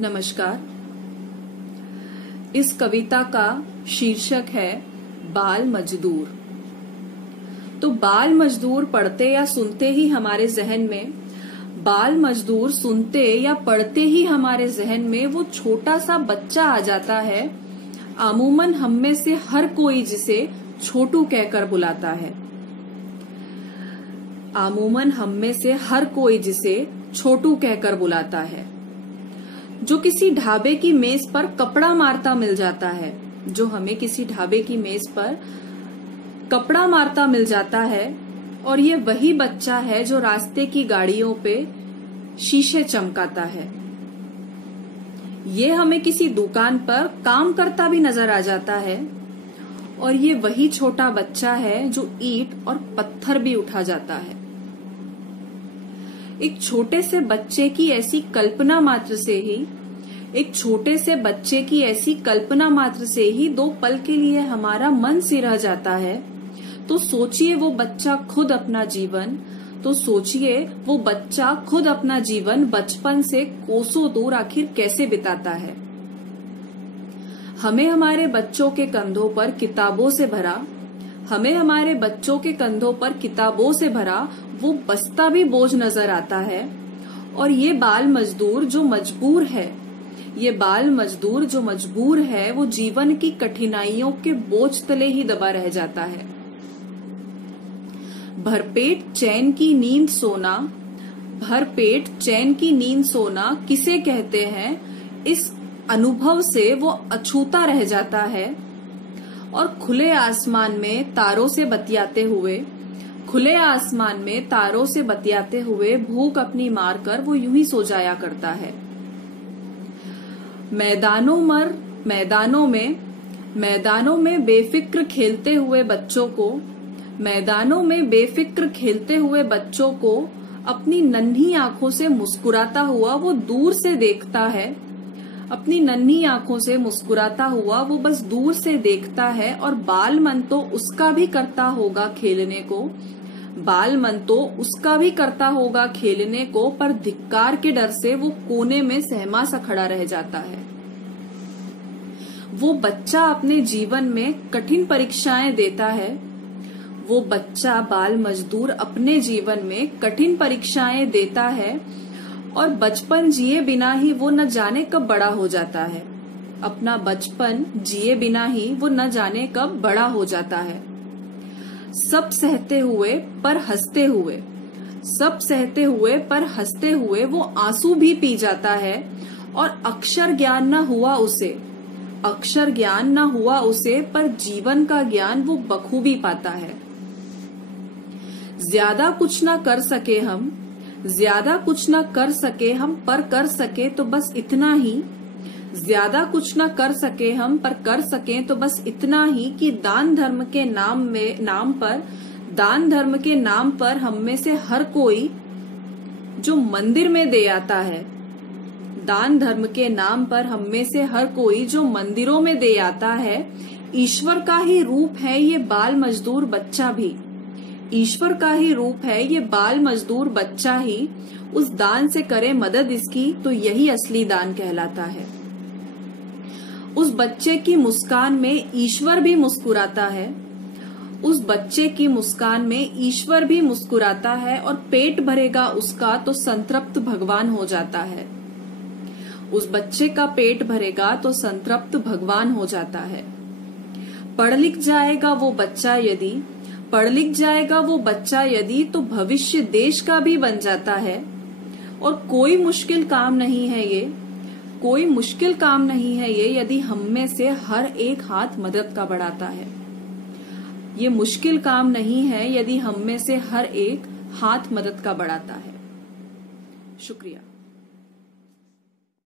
नमस्कार। इस कविता का शीर्षक है बाल मजदूर। तो बाल मजदूर पढ़ते या सुनते ही हमारे जहन में बाल मजदूर सुनते या पढ़ते ही हमारे जहन में वो छोटा सा बच्चा आ जाता है। अमूमन हम में से हर कोई जिसे छोटू कहकर बुलाता है। अमूमन हम में से हर कोई जिसे छोटू कहकर बुलाता है। जो किसी ढाबे की मेज पर कपड़ा मारता मिल जाता है, जो हमें किसी ढाबे की मेज पर कपड़ा मारता मिल जाता है, और ये वही बच्चा है जो रास्ते की गाड़ियों पे शीशे चमकाता है। ये हमें किसी दुकान पर काम करता भी नजर आ जाता है, और ये वही छोटा बच्चा है जो ईंट और पत्थर भी उठा जाता है। एक छोटे से बच्चे की ऐसी कल्पना मात्र से ही दो पल के लिए हमारा मन सिरह जाता है। तो सोचिए वो बच्चा खुद अपना जीवन बचपन से कोसों दूर आखिर कैसे बिताता है। हमें हमारे बच्चों के कंधों पर किताबों से भरा वो बस्ता भी बोझ नजर आता है। और ये बाल मजदूर जो मजबूर है वो जीवन की कठिनाइयों के बोझ तले ही दबा रह जाता है। भरपेट चैन की नींद सोना किसे कहते हैं, इस अनुभव से वो अछूता रह जाता है। और खुले आसमान में तारों से बतियाते हुए भूख अपनी मार कर वो यूं ही सो जाया करता है। मैदानों में बेफिक्र खेलते हुए बच्चों को अपनी नन्ही आंखों से मुस्कुराता हुआ वो दूर से देखता है। बस दूर से देखता है। और बाल मन तो उसका भी करता होगा खेलने को, पर धिक्कार के डर से वो कोने में सहमा सा खड़ा रह जाता है। वो बच्चा अपने जीवन में कठिन परीक्षाएं देता है। वो बच्चा बाल मजदूर अपने जीवन में कठिन परीक्षाएं देता है, और बचपन जिए बिना ही वो न जाने कब बड़ा हो जाता है। अपना बचपन जिए बिना ही वो न जाने कब बड़ा हो जाता है। सब सहते हुए पर हंसते हुए वो आंसू भी पी जाता है। और अक्षर ज्ञान न हुआ उसे पर जीवन का ज्ञान वो बखूबी पाता है। ज्यादा कुछ ना कर सके हम पर कर सके तो बस इतना ही कि दान धर्म के नाम पर हम में से हर कोई जो मंदिर में दे आता है, ईश्वर का ही रूप है ये बाल मजदूर बच्चा ही। उस दान से करे मदद इसकी तो यही असली दान कहलाता है। उस बच्चे की मुस्कान में ईश्वर भी मुस्कुराता है। और पेट भरेगा उसका तो संतृप्त भगवान हो जाता है। पढ़ लिख जाएगा वो बच्चा यदि तो भविष्य देश का भी बन जाता है। और कोई मुश्किल काम नहीं है ये यदि हम में से हर एक हाथ मदद का बढ़ाता है। ये मुश्किल काम नहीं है यदि हम में से हर एक हाथ मदद का बढ़ाता है। शुक्रिया।